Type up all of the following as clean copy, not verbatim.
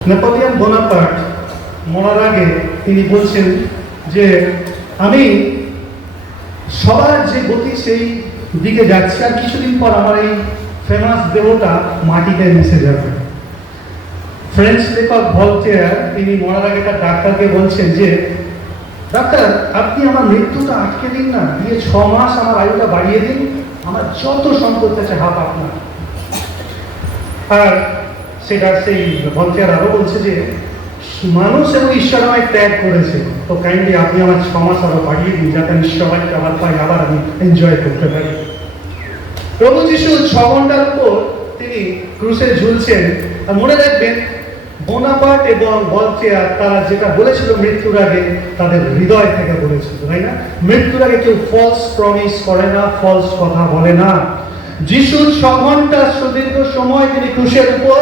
Napoleon Bonaparte মরার আগে তিনি বলছেন যে আমি সবার যে গতি সেই দিকে যাচ্ছি, আর কিছুদিন পর আমার এই ফেমাস দেহটা মাটিতে মিশে যাবে। ফ্রেঞ্চ লেখক ভলতেয়ার তিনি মরার আগে তার ডাক্তারকে বলছেন যে ডাক্তার, আপনি আমার মৃত্যুটা আটকে দিন না, দিয়ে 6 মাস আমার আয়ুটা বাড়িয়ে দিন, আমার যত সম্পত্তি আছে হাত আপনার। আর সেই ভলতেয়ার আরো বলছে যে মানুষ এবং ঈশ্বর আমায় ত্যাগ করেছে, তো কাইন্ডলি আপনি আমার 6 মাস আরো বাড়িয়ে দিন, যাতে আমি সবাইকে আবার পাই, আবার আমি এনজয় করতে পারি। প্রভু যিশু 6 ঘন্টার উপর তিনি ক্রুশে ঝুলছেন। আর মনে রাখবেন, বোনাপার্ট এবং ভলতেয়ার তারা যেটা বলেছিল মৃত্যুর আগে, তাদের হৃদয় থেকে বলেছিল, তাই না? মৃত্যুর আগে কেউ ফলস প্রমিস করে না, ফলস কথা বলে না। যিশু 6 ঘন্টা সুদীর্ঘ সময় তিনি ক্রুশের উপর,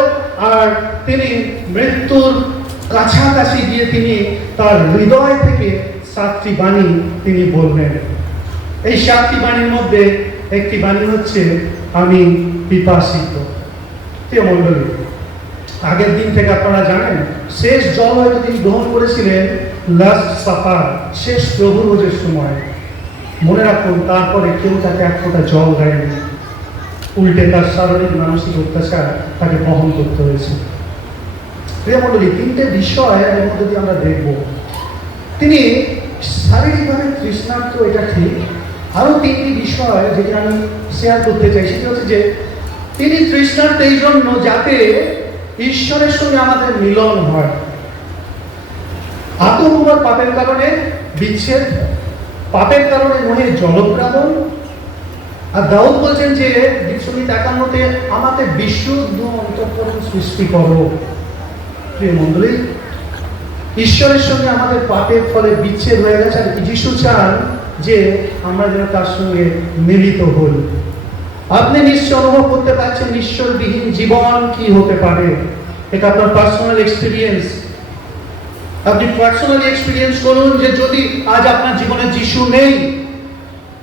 আর তিনি মৃত্যুর কাছাকাছি গিয়ে তিনি তার হৃদয় থেকে 7টি বাণী তিনি বললেন। এই 7টি বাণীর মধ্যে একটি বাণী হচ্ছে আমি পিপাসিত। প্রিয় মণ্ডলী, আগের দিন থেকে আপনারা জানেন শেষ জল হয়তো তিনি গ্রহণ করেছিলেন লাস্ট সাপার, শেষ প্রভুভোজের সময়। মনে রাখুন, তারপরে কেউ তাকে এক ফোঁটা জল দেয়নি, উল্টে তার শারীরিক মানসিক অত্যাচার তাকে বহন করতে হয়েছে। প্রিয় মণ্ডলী, 3টে বিষয় এর মধ্যে দিয়ে আমরা দেখব। তিনি শারীরিকভাবে তৃষ্ণার্ত, এটা ঠিক। আরো 3টি বিষয় যেটা আমি শেয়ার করতে চাই, সেটা হচ্ছে যে তিনি তৃষ্ণার্ত এই জন্য যাতে ঈশ্বরের সঙ্গে আমাদের মিলন হয়। আত্মপ্রমাণ পাপের কারণে বিচ্ছেদ, পাপের কারণে মনে জলপ্লাবন। আর দাউদ বলছেন যে গীতসংগীত 51-তে আমাকে বিশুদ্ধ অন্তঃকরণ সৃষ্টি করো। প্রিয় মণ্ডলী, ঈশ্বরের সঙ্গে আমাদের পাপের ফলে বিচ্ছেদ হয়ে গেছে, আর যিশু চান যে আমরা যেন তার সঙ্গে মিলিত হই। আপনি নিশ্চয় অনুভব করতে পারছেন ঈশ্বরবিহীন জীবন কি হতে পারে। এটা আপনার পার্সোনাল এক্সপিরিয়েন্স। আপনি পার্সোনালি এক্সপিরিয়েন্স করুন যে যদি আজ আপনার জীবনে যিশু নেই,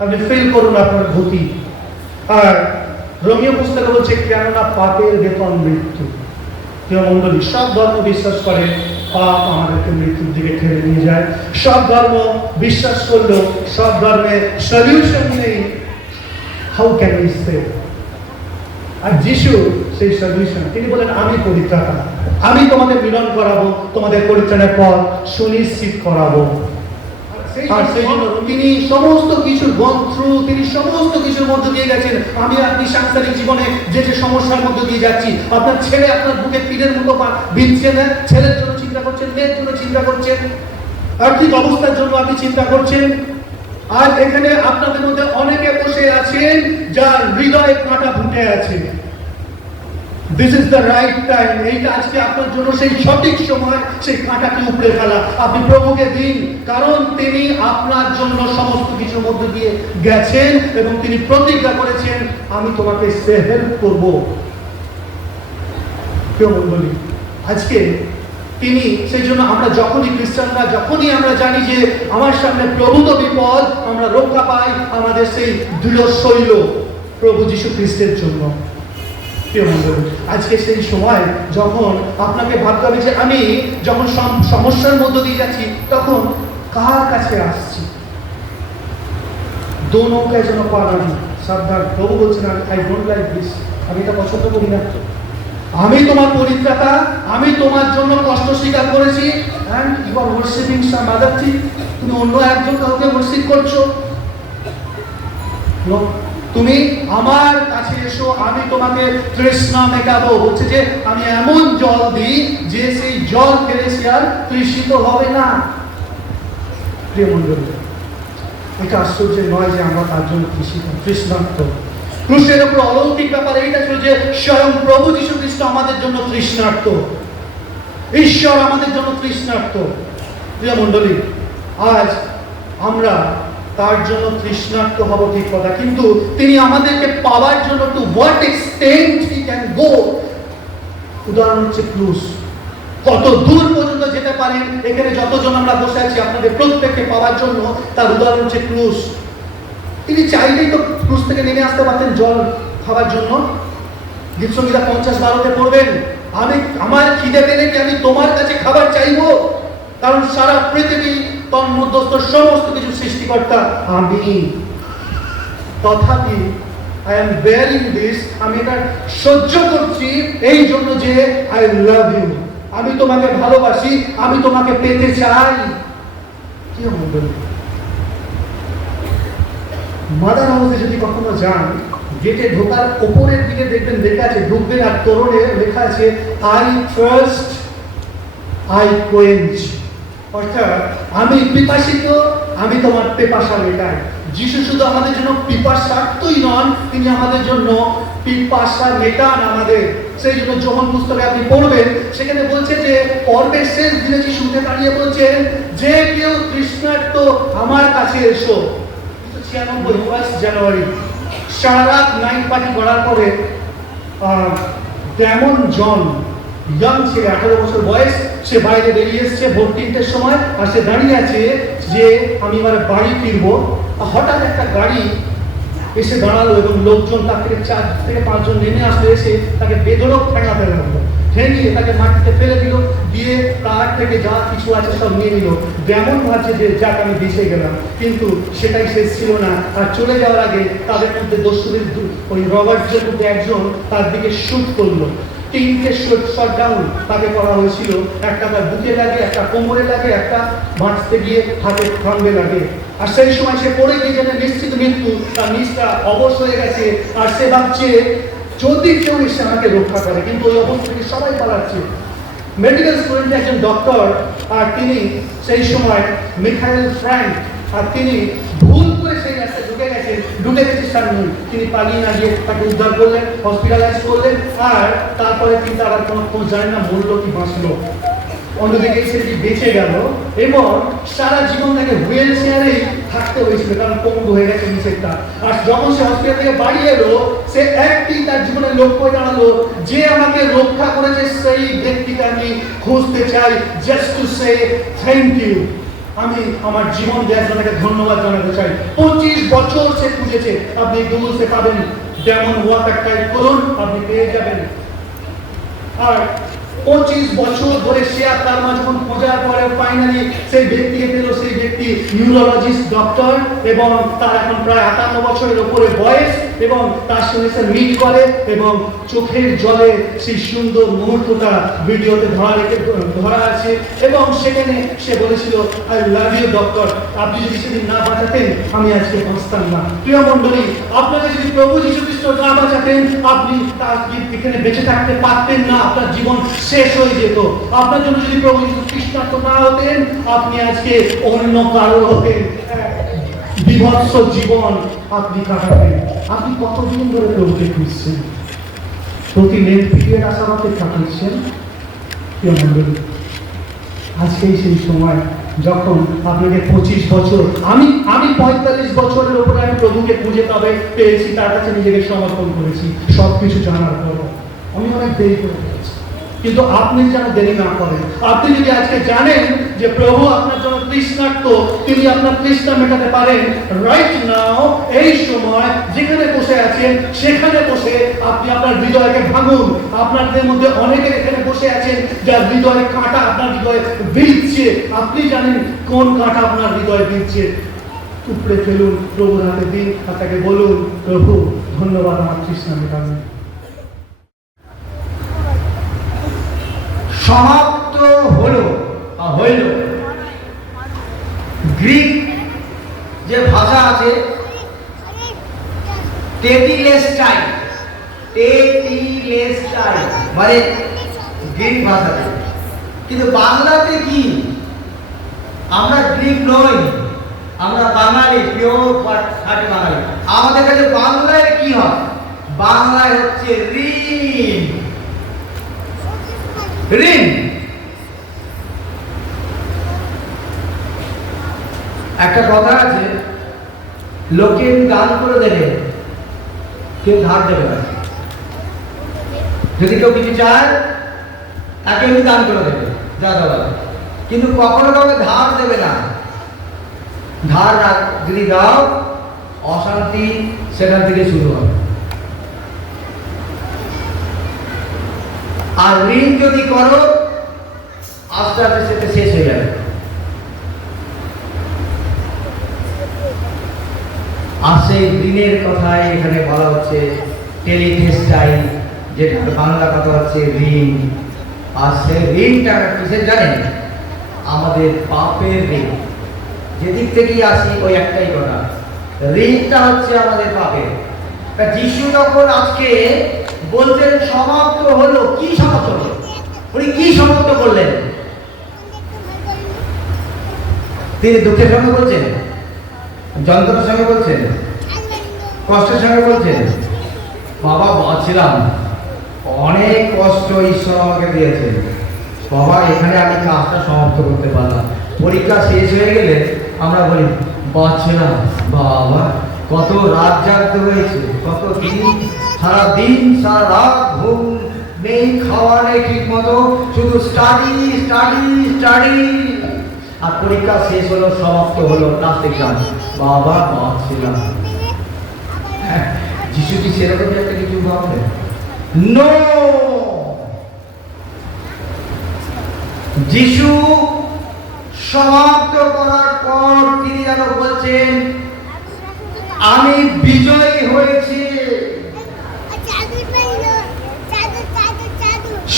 আপনি ফিল করুন আপনার ক্ষতি। আর রোমীয় পুস্তকে বলছে কেননা পাপের বেতন মৃত্যু। প্রিয় মণ্ডলী, সব ধর্ম বিশ্বাস করে পাপ আমাদেরকে মৃত্যুর দিকে ঠেলে নিয়ে যায়। সব ধর্ম বিশ্বাস করলেও সব ধর্মের সলিউশন নেই। How can we say? আর যিশু সেই সলিউশন। তিনি বলেন আমি পরিত্রাতা, আমি তোমাদের মিলন করাবো, তোমাদের পরিত্রাণের পথ সুনিশ্চিত করাবো। আর সেই জন্য তিনি সমস্ত কিছুর বন্ধু, তিনি সমস্ত কিছুর মধ্যে দিয়ে গেছেন। আমি আপনি সাংসারিক জীবনে যে যে সমস্যার মধ্যে দিয়ে যাচ্ছি, আপনার ছেলে আপনার বুকে পীড়ের মতো বিঁধছে না, ছেলের জন্য চিন্তা করছেন, মেয়ের জন্য চিন্তা করছেন, আর্থিক অবস্থার জন্য আপনি চিন্তা করছেন। আর এখানে আপনাদের মধ্যে অনেকে বসে আছেন যার হৃদয়ে কাঁটা ফুটে আছে। This is the right time. এইটা আজকে আপনার জন্য সেই সঠিক সময়, সেই কাঁটাকে উপড়ে ফেলা। আপনি প্রভুকে দিন, কারণ তিনি আপনার জন্য সমস্ত কিছুর মধ্যে দিয়ে গেছেন এবং তিনি প্রতিজ্ঞা করেছেন আমি তোমাকে হেল্প করব। কেউ বলি আজকে তিনি সেই জন্য আমরা যখনই খ্রিস্টানরা, যখনই আমরা জানি যে আমার সামনে প্রভূত বিপদ, আমরা রক্ষা পাই আমাদের সেই দৃঢ় শৈল প্রভু যীশু খ্রিস্টের জন্য। আজকে সেই সময় যখন আপনাকে ভাবতে হবে যে আমি যখন সমস্যার মধ্য দিয়ে যাচ্ছি, তখন কার কাছে আসছি। দো নৌকায় যেন পা না দিই, সাবধান। প্রভু বলছেন আই ডোন্ট লাইক দিস, আমি এটা পছন্দ করি না। আমি তোমার পরিত্রাতা, আমি তোমার জন্য কষ্ট স্বীকার করেছি। And you are worshiping some other thing. তুমি অন্য একজন কাউকে ওয়ার্শিপ করছো। তুমি আমার কাছে এসো, আমি তোমাকে তৃষ্ণা মেটাবো। বলছে যে আমি এমন জল দিই যে সেই জল খেলে সে আর তৃষিত হবে না। প্রিয় মণ্ডলী, এটা আশ্চর্য নয় যে আমরা তার জন্য তৃষ্ণার্ত। ক্রুশের উপর অলৌকিক ব্যাপার এইটা ছিল যে স্বয়ং প্রভু যীশু খ্রিস্ট আমাদের জন্য তৃষ্ণার্ত, ঈশ্বর আমাদের জন্য তৃষ্ণার্ত। প্রিয় মণ্ডলী, আজ আমরা তার জন্য তৃষ্ণার্ত হব ঠিক কথা, কিন্তু তিনি আমাদেরকে পাওয়ার জন্য to what extent he can go. উদাহরণ হচ্ছে ক্রুশ। কত দূর পর্যন্ত যেতে পারেন। এখানে যতজন আমরা বসে আছি আপনাদের প্রত্যেককে পাওয়ার জন্য, তার উদাহরণ হচ্ছে ক্রুশ। তিনি চাইলেই তো ক্রুশ থেকে নেমে আসতে পারতেন জল খাওয়ার জন্য। গীতসংগীতা 50-12-তে পড়বেন আমি আমার খিদে পেলে কি আমি তোমার কাছে খাবার চাইবো? কারণ সারা পৃথিবী তন্মধ্যস্থ সমস্ত কিছু সৃষ্টিকর্তা আমি। তথাপি আই এম বেয়ারিং দিস, আমি এটা সহ্য করছি এই জন্য যে আই লাভ ইউ, আমি তোমাকে ভালোবাসি, আমি তোমাকে পেতে চাই। কি হবে? মাদার হাউসে যদি কখনো যান, গেটে ঢোকার উপরের দিকে দেখবেন লেখা আছে, ঢুকবেন আর তোরণে লেখা আছে আই ফার্স্ট আই কোয়েঞ্চ, অর্থাৎ আমি পিপাসিত, আমি তোমার পিপাসা মেটাই। যিশু শুধু আমাদের জন্য পিপাসার্থই নন, তিনি আমাদের জন্য পিপাসা মেটান আমাদের। সেই জন্য যোহন পুস্তকে আপনি পড়বেন, সেখানে বলছে যে পর্বের শেষ দিনে যিশু উঠে দাঁড়িয়ে বলছেন যে কেউ তৃষ্ণার্ত আমার কাছে এসো। 96 জানুয়ারি সারা রাত নাইট পার্টি করার পরে ডেমন জন, ইয়াং ছেলে, 18 বছর বয়স, সে বাইরে বেরিয়ে এসছে ভোর 3টের সময়, আর সে দাঁড়িয়ে আছে যে আমি এবার বাড়ি ফিরবো। হঠাৎ একটা গাড়ি এসে দাঁড়ালো এবং লোকজন তার থেকে 4 থেকে 5 জন নেমে আসলে এসে তাকে বেধড়ক ঠেঙাতে লাগলো, ঠেঙিয়ে তাকে মাটিতে ফেলে দিল, দিয়ে তার থেকে যা কিছু আছে সব নিয়ে নিল। যেমন ভাবছে যে যাক আমি বেঁচে গেলাম, কিন্তু সেটাই শেষ ছিল না। আর চলে যাওয়ার আগে তাদের মধ্যে দস্যুদের ওই রবার্টসের মধ্যে একজন তার দিকে শুট করলো। 3টে শট ডাউন তাকে করা হয়েছিল, একটা তার বুকে লাগে, একটা কোমরে লাগে, একটা বাঁচতে গিয়ে হাতে খাম্বে লাগে। আর সেই সময় সে পড়ে গিয়ে যেন নিশ্চিত মৃত্যু, তার নিচটা অবশ হয়ে গেছে। আর সে ভাবছে যদি কেউ এসে আমাকে রক্ষা করে, কিন্তু ওই অবস্থা থেকে সবাই পালাচ্ছে। মেডিকেল স্টুডেন্ট একজন ডক্টর, আর তিনি সেই সময় মিখাইল ফ্র্যাঙ্ক, আর তিনি ভুল করে সেই রাস্তায় ঢুকে গেছে সামনে। তিনি পালিয়ে না গিয়ে তাকে উদ্ধার করলেন, হসপিটালাইজ করলেন, আর তারপরে তিনি তার কোনো জানেন না মরলো কি বাঁচলো। অন্যদিকে সেটি বেঁচে গেল এবং সারা জীবন তাকে হুইল চেয়ারেই থাকতে হয়েছিল, কারণ পঙ্গু হয়ে গেছে নিচেরটা। আর যখন সে হসপিটাল থেকে বাড়ি এলো, সে একটি তার জীবনের লক্ষ্য জানালো যে আমাকে রক্ষা করেছে সেই ব্যক্তিকে আমি খুঁজতে চাই, just to say thank you. আমি আমার জীবন দেওয়ার জন্য ধন্যবাদ জানাতে চাই। 25 বছর সে খুঁজেছে, আপনি গুগলে পাবেন, ডেমন ওয়াটার টাইপ করুন, আপনি পেয়ে যাবেন। আর 25 বছর ধরে সে আর তার মা যখন খোঁজার পরে ফাইনালি সেই ব্যক্তিকে পেল, সেই ব্যক্তি নিউরোলজিস্ট ডক্টর, এবং তার এখন প্রায় 58 বছরের উপরে বয়স, এবং তার সঙ্গে সে মিট করে এবং চোখের জলে সেই সুন্দর মুহূর্তটা ভিডিওতে ধরা আছে। এবং সেখানে সে বলেছিল আই লাভ ইউ ডক্টর, আপনি যদি সেদিন না বাঁচাতেন আমি আজকে বাঁচতাম না। প্রিয় মণ্ডলী, আপনাকে যদি প্রভু যীশু খ্রিস্ট না বাঁচাতেন, আপনি এখানে বেঁচে থাকতে পারতেন না, আপনার জীবন শেষ হয়ে যেত। আপনার জন্য যদি প্রভু যীশু খ্রিস্টান না হতেন, আপনি আজকে অন্য কারো হতেন, বিভৎস জীবন আপনি কাটাতেন। আপনি কতদিন ধরে প্রভুকে খুঁজছেন? প্রতি নেট পিরিয়ড আশাবাদে কাটাচ্ছেন। আজকেই সেই সময় যখন আপনাকে 25 বছর, আমি 45 বছরের উপরে আমি প্রভুকে খুঁজে তবে পেয়েছি, তার কাছে নিজেকে সমর্পণ করেছি। সবকিছু জানার পর আমি অনেক দেরি করে ফেলেছি, কিন্তু আপনি যেন দেরি না করেন। আপনি যদি আজকে জানেন যে প্রভু আপনার জন্য তৃষ্ণার্ত, তিনি আপনার তৃষ্ণা মেটাতে পারেন, রাইট নাও, এই সময় যেখানে বসে আছেন সেখানে বসে আপনি আপনার হৃদয়কে ভাঙুন। আপনাদের মধ্যে অনেকে এখানে বসে আছেন যার হৃদয়ে কাঁটা আপনার হৃদয়ে বিঁধছে, আপনি জানেন কোন কাঁটা আপনার হৃদয়ে বিঁধছে। উপড়ে ফেলুন, প্রভুর হাতে দিন, আর তাকে বলুন প্রভু ধন্যবাদ আমার তৃষ্ণা মেটাবেন। সমাপ্ত হলো বা হইল। গ্রিক যে ভাষা আছে টেটিলেস্টাই, মানে গ্রিক ভাষাতে, কিন্তু বাংলাতে কি? আমরা গ্রিক নই, আমরা বাঙালি, পিওর খাঁটি বাঙালি। আমাদের কাছে বাংলায় কি হয়? বাংলায় হচ্ছে ঋণ। ঋণ একটা কথা আছে, লোকে দান করে দেবে, কেউ ধার দেবে না। যদি কেউ কিছু চায় তাকে এমনি দান করে দেবে, যা দেওয়া, কিন্তু কখনো কাউকে ধার দেবে না। ধার যদি দাও, অশান্তি সেখান থেকে শুরু হবে। আর ঋণ যদি করো আস্তে আস্তে সেটা শেষ হয়ে যাবে। আর সেই ঋণের কথাই এখানে বলা হচ্ছে টেলিটেস্টাইল, যেটা বাংলা কথা হচ্ছে ঋণ। আর সেই ঋণটা কিসের জানেন? আমাদের পাপের ঋণ। যেদিক থেকেই আসি ওই একটাই কথা, ঋণটা হচ্ছে আমাদের পাপের। তা যিশু যখন আজকে বলছেন সমাপ্ত হলো, কি সমাপ্ত হলো? উনি কি সমাপ্ত করলেন? তিনি দুঃখের সঙ্গে বলছেন, যন্ত্রণার সঙ্গে বলছেন, কষ্টের সঙ্গে বলছেন, বাবা বাঁচলাম, অনেক কষ্ট ঈশ্বর আমাকে দিয়েছে, বাবা এখানে আমি কাজটা সমাপ্ত করতে পারলাম। পরীক্ষা শেষ হয়ে গেলে আমরা বলি বাঁচলাম, বাবা কত রাত জাগতে হয়েছে, কত দিন, সারা দিন সারা রাত ঘুম নেই, খাওয়া নেই ঠিক মতো, শুধু স্টাডি স্টাডি স্টাডি। আর পরীক্ষা শেষ হলো, সমাপ্ত হলো, লাস্ট এক্সাম, বাবা বাঁচলাম। যিশু কি সেরকম একটা কিছু ভাবলেন? নো, যিশু সমাপ্ত করার পর তিনি যেন বলছেন আমি বিজয়ী হয়েছি,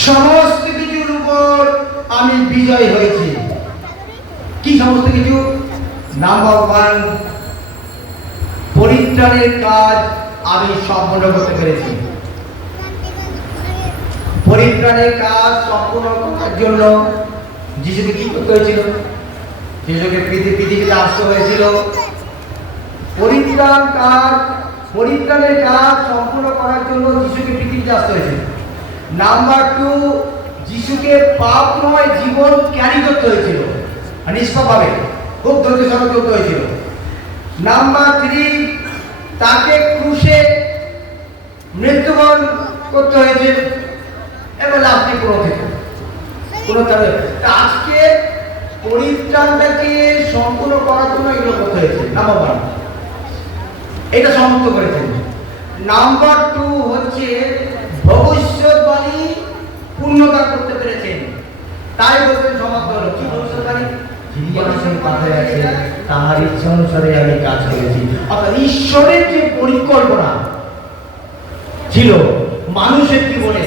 সমস্ত কিছুর উপর আমি বিজয় হয়েছি। কি সমস্ত কিছু? নাম্বার ওয়ান, পরিত্রাণের কাজ আমি সম্পূর্ণ করতে পেরেছি। পরিত্রাণের কাজ সম্পূর্ণ করার জন্য যিশুকে কি করতে হয়েছিল? যিশুকে পৃথিবীতে আসতে হয়েছিল। পরিত্রাণের কাজ সম্পূর্ণ করার জন্য যিশুকে পৃথিবীতে আসতে হয়েছিল। নাম্বার টু, যিশুকে পাপ নয় জীবন ক্যারি করতে হয়েছিল, নিষ্পাপভাবে, খুব ধৈর্য সহকারে চলতে হয়েছিল। নাম্বার থ্রি, তাকে ক্রুশে মৃত্যুবরণ করতে হয়েছে, এবং লাস্টে আজকে পরিত্রাণটাকে সম্পূর্ণ করার জন্য এগুলো করতে হয়েছে। নাম্বার ওয়ান, এটা সমাপ্ত করেছেন। নাম্বার টু হচ্ছে ভবিষ্যৎবাণী পূর্ণতা করতে পেরেছেন, তাই বলছেন সমাপ্ত হলো। কি ভবিষ্যৎবাণী? কথায় আছে তাহার ইচ্ছা অনুসারে আমি কাজ করেছি। অর্থাৎ ঈশ্বরের যে পরিকল্পনা ছিল মানুষের জীবনে,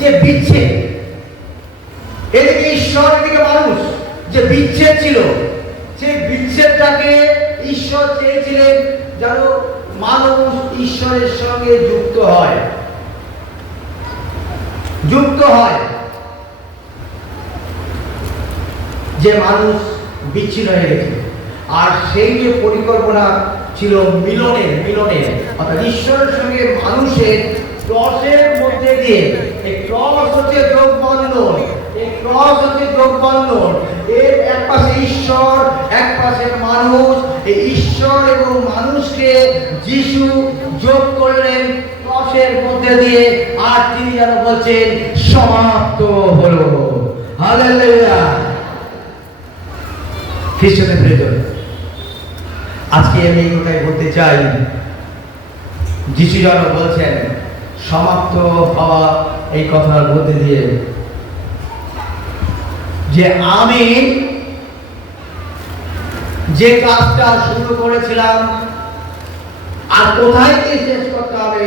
যে বিচ্ছেদ, এদিকে ঈশ্বর এদিকে মানুষ, যে বিচ্ছেদ ছিল, সেই বিচ্ছেদটাকে ঈশ্বর চেয়েছিলেন যেন মানুষ ঈশ্বরের সঙ্গে যুক্ত হয়। যে মানুষ বিচ্ছিন্ন হয়ে গেছে, আর সেই যে পরিকল্পনা ছিল মিলনের, অর্থাৎ ঈশ্বরের সঙ্গে মানুষের ক্রসের মধ্যে দিয়ে, এই ক্রস হচ্ছে যোগ বন্ধন, এর এক পাশে ঈশ্বর, এক পাশে মানুষ। এই ঈশ্বর এবং মানুষকে যিশু যোগ করলেন ক্রসের মধ্যে দিয়ে, আর তিনি যেন বলছেন সমাপ্ত হলো। হালেলুয়া। খ্রিস্টানের প্রিয়জন, আজকে আমি এই কথাই বলতে চাই, যিশু যেন বলছেন সমাপ্ত হওয়া, এই কথার মধ্যে দিয়ে যে আমি যে কাজটা শুরু করেছিলাম আর কোথায় গিয়ে শেষ করতে হবে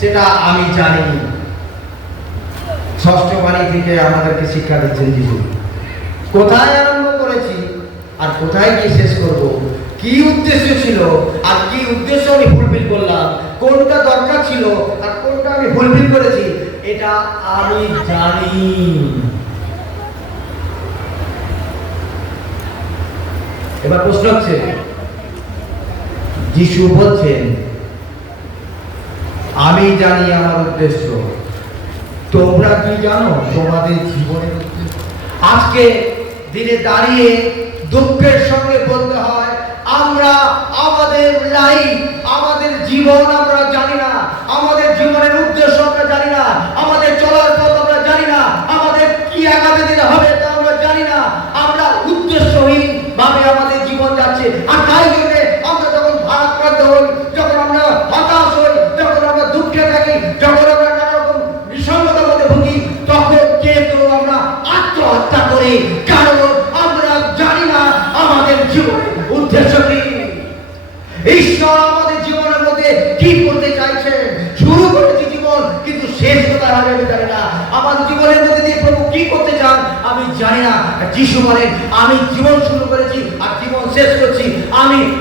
সেটা আমি জানি। ষষ্ঠ বাণী থেকে আমাদেরকে শিক্ষা দিচ্ছেন যিশু, কোথায় আরম্ভ করেছি আর কোথায় গিয়ে শেষ করব, কি উদ্দেশ্য ছিল আর কি উদ্দেশ্য আমি ফুলফিল করলাম, কোনটা দরকার ছিল আর কোনটা আমি ফুলফিল করেছি, এটা আমি জানি। এবার প্রশ্ন হচ্ছে, যিশু বলছেন আমি জানি আমার উদ্দেশ্য, তোমরা কি জানো তোমাদের জীবনের উদ্দেশ্য? আজকে দিনে দাঁড়িয়ে দুঃখের সঙ্গে বলতে হয় আমরা আমাদের লাইফ, আমাদের জীবন আমরা জানি না, আমাদের জীবনের উদ্দেশ্য আমরা জানি না, আমাদের চলার পথ আমরা জানি না, আমাদের কি আগামী দিনে হবে তা আমরা জানি না। আমরা উদ্দেশ্যহীন ভাবে আমাদের জীবন যাচ্ছে। আর তাই জন্য আমরা যখন ভারাক্রান্ত হই, যখন আমরা হতাশ হই, যখন আমরা দুঃখে থাকি, যখন আমরা নানা রকম বিষণ্ণতার মধ্যে ভুগি, করি, কারণ আমরা জানি না আমাদের জীবনের উদ্দেশ্য কি। ঈশ্বর আমাদের জীবনের মধ্যে কি করতে চাইছে। শুরু করেছি জীবন, কিন্তু শেষ কোথায় হবে আমি জানি না। আমার জীবনের মধ্যে দিয়ে প্রভু কি করতে চান আমি জানি না। যিশু বলেন, আমি জীবন শুরু করেছি আর জীবন শেষ করছি।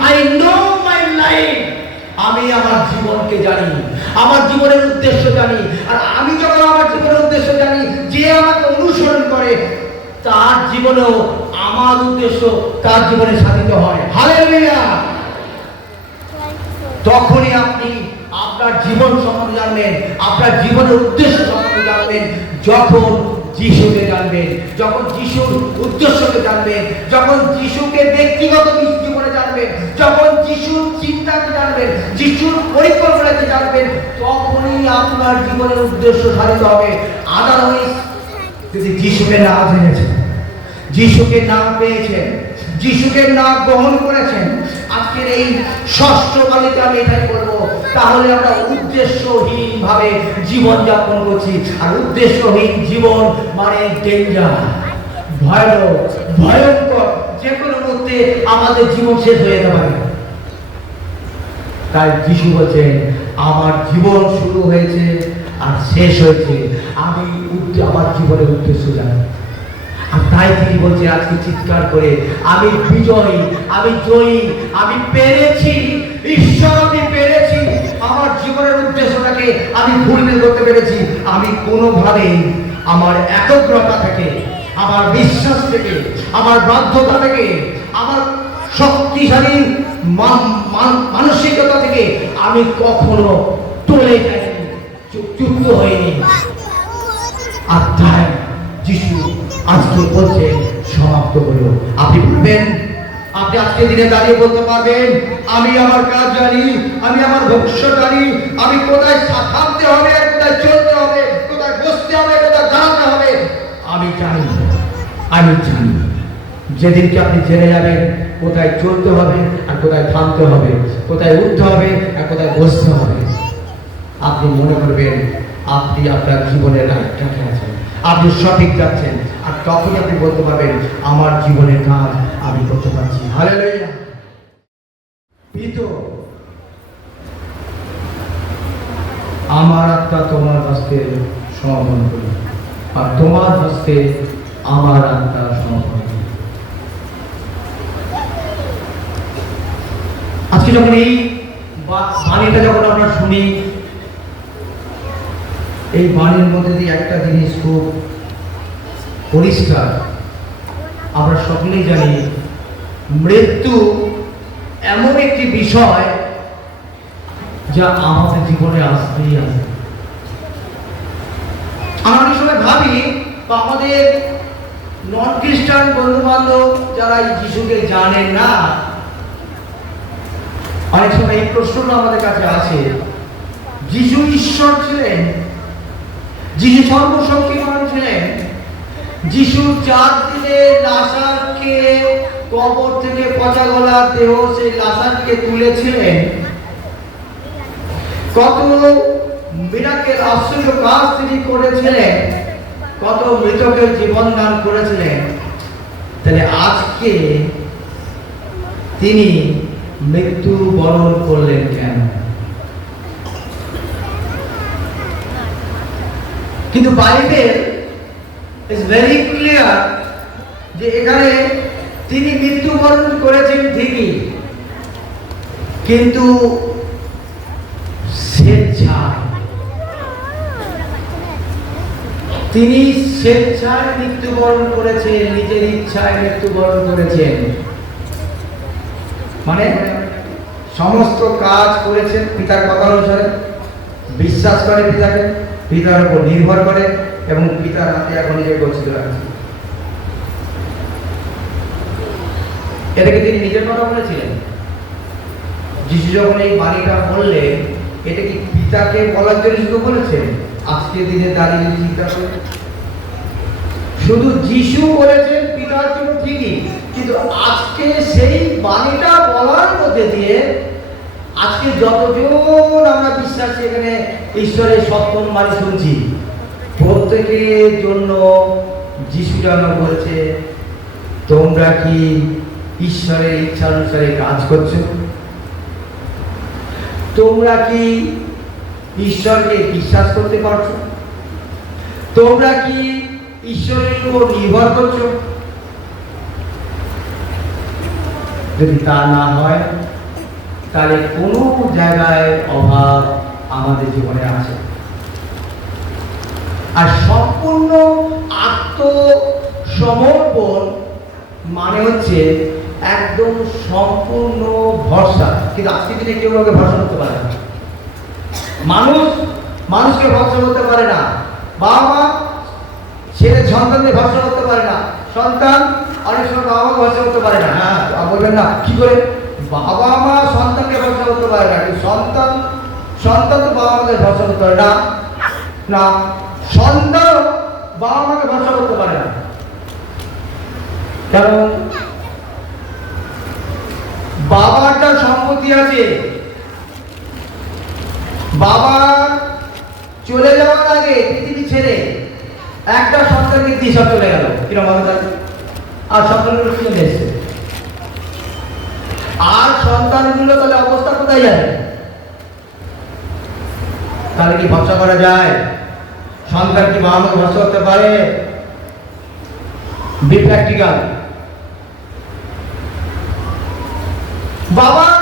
I know my life. আমি আমার জীবনকে জানি, আমার জীবনের উদ্দেশ্য জানি। আর আমি যখন আমার জীবনের উদ্দেশ্য জানি, যে আমাকে অনুসরণ করে তার জীবনেও আমার উদ্দেশ্য তার জীবনে সাধিত হয়। হালেলুয়া। তখনই আপনি আপনার জীবন সম্বন্ধে জানবেন, আপনার জীবনের উদ্দেশ্য সম্বন্ধে জানবেন, যখন যিশুকে জানবেন, যখন যিশুর উদ্দেশ্যকে জানবেন, যখন যিশুকে ব্যক্তিগত জীবনে জানবেন, যখন যিশুর চিন্তাকে জানবেন, যিশুর পরিকল্পনাকে জানবেন, তখনই আপনার জীবনের উদ্দেশ্য সাধিত হবে। আদারওয়াইজ যদি যিশুকে না জেনেছেন, যিশুকে না পেয়েছেন, যিশুকে না গ্রহণ করেছেন, আজকের এই ষষ্ঠ বাণীতে আমি এটাই করবো, তাহলে আমরা উদ্দেশ্যহীন ভাবে জীবন যাপন করছি। আর উদ্দেশ্যহীন জীবন মানে ডেঞ্জার, ভয়ানক, ভয়ঙ্কর। যে কোনো মুহূর্তে আমাদের জীবন শেষ হয়ে যেতে পারে। তাই যিশু বলছেন, আমার জীবন শুরু হয়েছে আর শেষ হয়েছে, আমি আমার জীবনের উদ্দেশ্য জানি। আর তাই তিনি বলছেন আজকে চিৎকার করে, আমি বিজয়ী, আমি জয়ী, আমি পেরেছি। ঈশ্বর, আমি পেরেছি। আমার জীবনের উদ্দেশ্যটাকে আমি ফুলফিল করতে পেরেছি। আমি কোনোভাবেই আমার একাগ্রতা থেকে, আমার বিশ্বাস থেকে, আমার বাধ্যতা থেকে, আমার শক্তিশালী মানসিকতা থেকে আমি কখনো টলে যাইনি, চুক্ত হইনি। আর তাই যিশু আজকে বলছেন সমাপ্ত হলো। আপনি বলবেন, আপনি আজকে দিনে দাঁড়িয়ে বলতে পারবেন, আমি আমার কাজ জানি, আমি আমার ভবিষ্যৎ জানি, আমি কোথায় থামতে হবে, কোথায় চলতে হবে, কোথায় বসতে হবে, কোথায় দাঁড়াতে হবে, আমি জানি। আমি জানি যেদিনকে আপনি জেনে যাবেন কোথায় চলতে হবে আর কোথায় থামতে হবে, কোথায় উঠতে হবে আর কোথায় বসতে হবে, আপনি মনে করবেন আপনি আপনার জীবনের রাইট ট্র্যাকে আছেন, আপনি সঠিক যাচ্ছেন। আর তখনই আপনি বলতে পারবেন, আমার জীবনের কাজ আমি করতে পারছি। হালেলুয়া। পিতো, আমার আত্মা তোমার হস্তে সমর্পণ করি, আর তোমার হস্তে আমার আত্মা সমর্পণ করি। আজকে যখন এই বাণীটা যখন আমরা শুনি, এই বাণীর মধ্যে দিয়ে একটা জিনিস খুব পরিষ্কার, আমরা সকলেই জানি মৃত্যু এমন একটি বিষয় যা আমাদের জীবনে আসতেই আসে। আমরা অনেক সময় ভাবি, বা আমাদের নন খ্রিস্টান বন্ধু বান্ধব যারা যিশুকে জানেন না, অনেক সময় এই প্রশ্নটা আমাদের কাছে আসে, যিশু ঈশ্বর ছিলেন, যিশু সর্বশক্তিমান ছিলেন, যিশু 4 দিনে লাসারকে কবর থেকে পচা গলা দেহ সেই লাসারকে তুলেছিলেন, কত মিরাকেল আশ্চর্য কাজ তিনি করেছিলেন, কত মৃতকে জীবন দান করেছিলেন, তাহলে আজকে তিনি মৃত্যু বরণ করলেন কেন? কিন্তু বাইবেল ইজ ভেরি ক্লিয়ার যে এখানে তিনি মৃত্যুবরণ করেছেন ঠিকই, কিন্তু স্বেচ্ছায়। তিনি স্বেচ্ছায় মৃত্যুবরণ করেছেন, নিজের ইচ্ছায় মৃত্যুবরণ করেছেন। মানে সমস্ত কাজ করেছেন পিতার কথা অনুসারে, বিশ্বাস করে পিতাকে, পিতার উপর নির্ভর করে, এবং পিতার হাতে এখন নিজের গচ্ছিত রাখছে। এটাকে তিনি নিজের কথা বলেছিলেন। যিশু যখন এই বাণীটা বললেন, এটা কি পিতাকে বলার জন্য শুধু বলেছেন? আজকে দিনে দাঁড়িয়ে চিন্তা করে শুধু যিশু বলেছেন পিতার জন্য ঠিকই, কিন্তু আজকে সেই বাণীটা বলার মধ্যে দিয়ে আজকে যতজন আমরা বিশ্বাসী এখানে ঈশ্বরের সপ্তম বাণী শুনছি, প্রত্যেকের জন্য যিশু যেন বলছে, তোমরা কি ঈশ্বরের ইচ্ছা অনুসারে কাজ করছো? তোমরা কি ঈশ্বরকে বিশ্বাস করতে পারছো? তোমরা কি ঈশ্বরের উপর নির্ভর করছো? যদি তা না হয়, তাহলে কোনো জায়গায় অভাব আমাদের জীবনে আছে। আর সম্পূর্ণ আত্মসমর্পণ মানে হচ্ছে একদম সম্পূর্ণ ভরসা। কিন্তু আজকের দিনে কেউ কাউকে ভরসা করতে পারে না। মানুষকে ভরসা করতে পারে না। বাবা মা ছেলে সন্তানকে ভরসা করতে পারে না। সন্তান অনেক সময় বাবা মাকে ভরসা করতে পারে না। হ্যাঁ, বলবেন না কি করে? বাবা মা সন্তানকে ভরসা করতে পারে না, কিন্তু সন্তান তো বাবা মাকে ভরসা করতে পারে না। না, সন্তান বাবা মাকে ভরসা করতে পারে না। কারণ বাবার যা সম্পত্তি আছে, বাবা চলে যাওয়ার আগে পৃথিবী ছেড়ে একটা সন্তানকে দিয়ে সব চলে গেল, কিরকম ভাবে থাকে। আর সন্তানগুলো চলে এসছে, আর সন্তানগুলো তাহলে অবস্থা কোথায় যাবে? তাহলে কি ভরসা করা যায়? সন্তান কি বাবা মাকে ভরসা করতে পারে? B practical. বাবার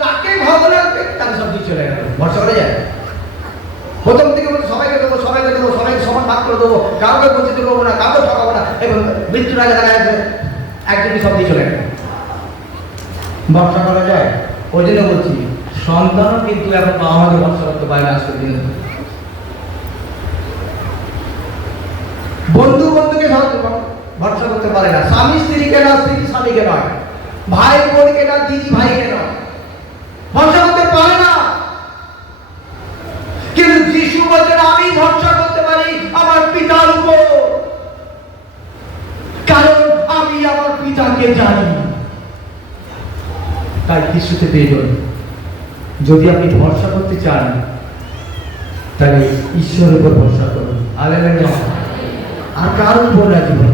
কাকে ভালো লাগবে তাকে সব দিয়ে চলে গেল, ভরসা করা যায়? প্রথম থেকে বলতে সবাইকে দেবো, সবাইকে সমান ভাগ করে দেবো, কাউকে বঞ্চিত করবো না, কাউকে ঠকাবো না, এবং মৃত্যুর আগে দেখা যাচ্ছে একজনই সব দিয়ে চলে গেল। ভরসা করা যায়? ওই জন্য বলছি, সন্তানও কিন্তু এখন বাবা মাকে ভরসা করতে পারে না আজকের দিনে। বন্ধুকে ভরসা করতে পারে না, স্বামী স্ত্রীকে না, স্ত্রী স্বামীকে নয়, ভাই বোনকে না, দিদি ভাইকে নয়, ভরসা করতে পারে না। কিন্তু যিশু বলেন, আমি ভরসা করতে পারি আমার পিতার উপর, কারণ আমি আমার পিতাকে জানি। তাই যিশুতে পেয়ে গেল। যদি আপনি ভরসা করতে চান, তাহলে ঈশ্বরের উপর ভরসা করুন। হালেলুয়া। আর কার উপর না জীবন?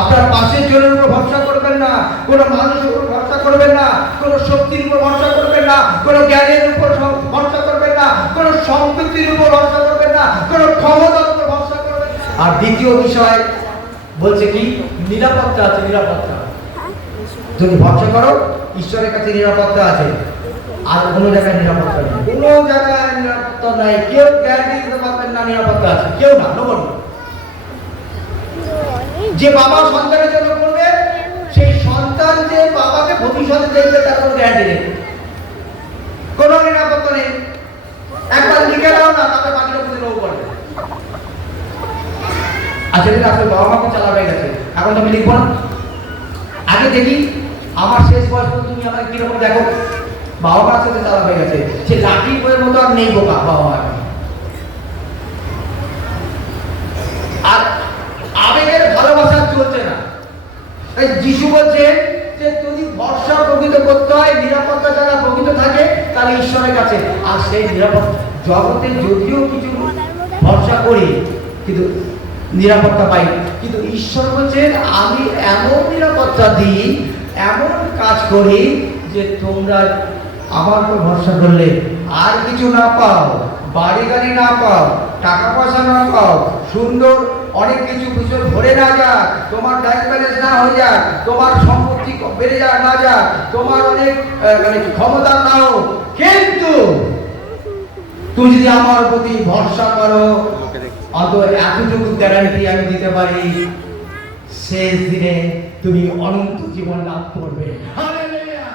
আপনার পাশের জনের উপর ভরসা করবেন না, কোন মানুষের উপর ভরসা করবেন না, কোন শক্তির উপর ভরসা করবেন না, কোন জ্ঞানের উপর ভরসা করবেন না, কোন সম্পত্তির উপর ভরসা করবেন না, কোন ক্ষমতার উপর ভরসা করবেন না। আর দ্বিতীয় বিষয় বলছে কি? নিরাপত্তা আছে। নিরাপত্তা যদি ভরসা করো, ঈশ্বরের কাছে নিরাপত্তা আছে। আর কোনো জায়গায় নিরাপত্তা নেই, কোনো জায়গায় নিরাপত্তা নাই। কেউ গ্যারান্টি দিতে পারবেন না নিরাপত্তা আছে, কেউ না। যে বাবা সন্তানের জন্য করবে, সেই সন্তান যে বাবাকে ভবিষ্যতে দেখবে, তার কোনো গ্যারান্টি নেই, কোনো নিরাপত্তা নেই। একবার লিখে দাও না, তাতে বাকিটা বুঝে নেবো পড়বে। আচ্ছা, আসলে বাবা মাকে চালা হয়ে গেছে, এখন তো আমি লিখবো না। আগে দেখি আমার শেষ বয়স তুমি আমাকে কিরকম দেখো। বাবা মার সাথে চালা হয়ে গেছে, সে লাঠি বইয়ের মতো আর নেই বোকা বাবা মা। আর আবেগের ভালোবাসা চলছে না। তাই যিশু বলছে যে যদি ভরসা প্রকৃত করতে হয়, নিরাপত্তা যারা প্রকৃত থাকে, তাহলে ঈশ্বরের কাছে। আর সেই নিরাপত্তা জগতে যদিও কিছু ভরসা করি, কিন্তু নিরাপত্তা পাই, কিন্তু ঈশ্বর বলছেন আমি এমন নিরাপত্তা দিই, এমন কাজ করি যে তোমরা আমার উপর ভরসা করলে আর কিছু না পাও, বাড়ি গাড়ি না পাও, টাকা পয়সা না পাও, সুন্দর অনেক কিছু বিষয় ভরে না যাক, তোমার ব্যাংক ব্যালেন্স না হয়ে যাক, তোমার সম্পত্তি বেড়ে যাক না যাক, তোমার অনেক ক্ষমতা না হোক, কিন্তু তুমি যদি আমার প্রতি ভরসা করো, অত এতটুকু গ্যারান্টি আমি দিতে পারি, শেষ দিনে তুমি অনন্ত জীবন লাভ করবে। হালেলুয়া।